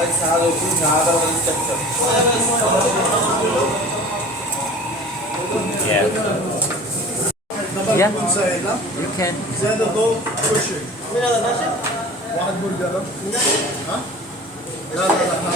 Yeah. Yeah, you can. زيادة ضوء كل شيء. من هذا ناشف؟ واحد برجر. ها؟ لا لا لا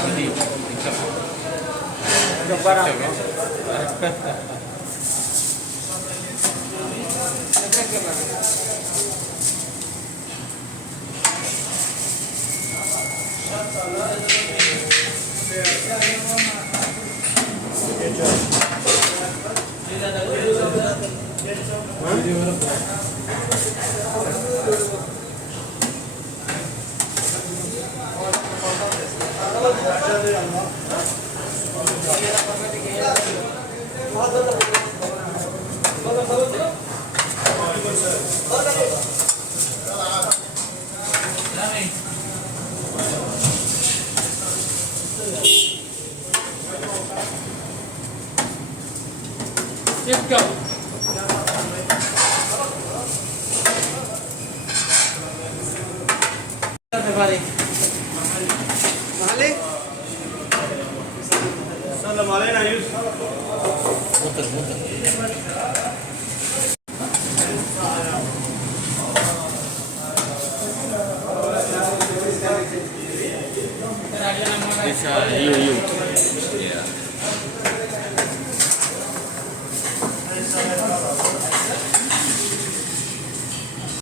Let's go. Everybody. محلي؟ سلم علينا يوسف. This, you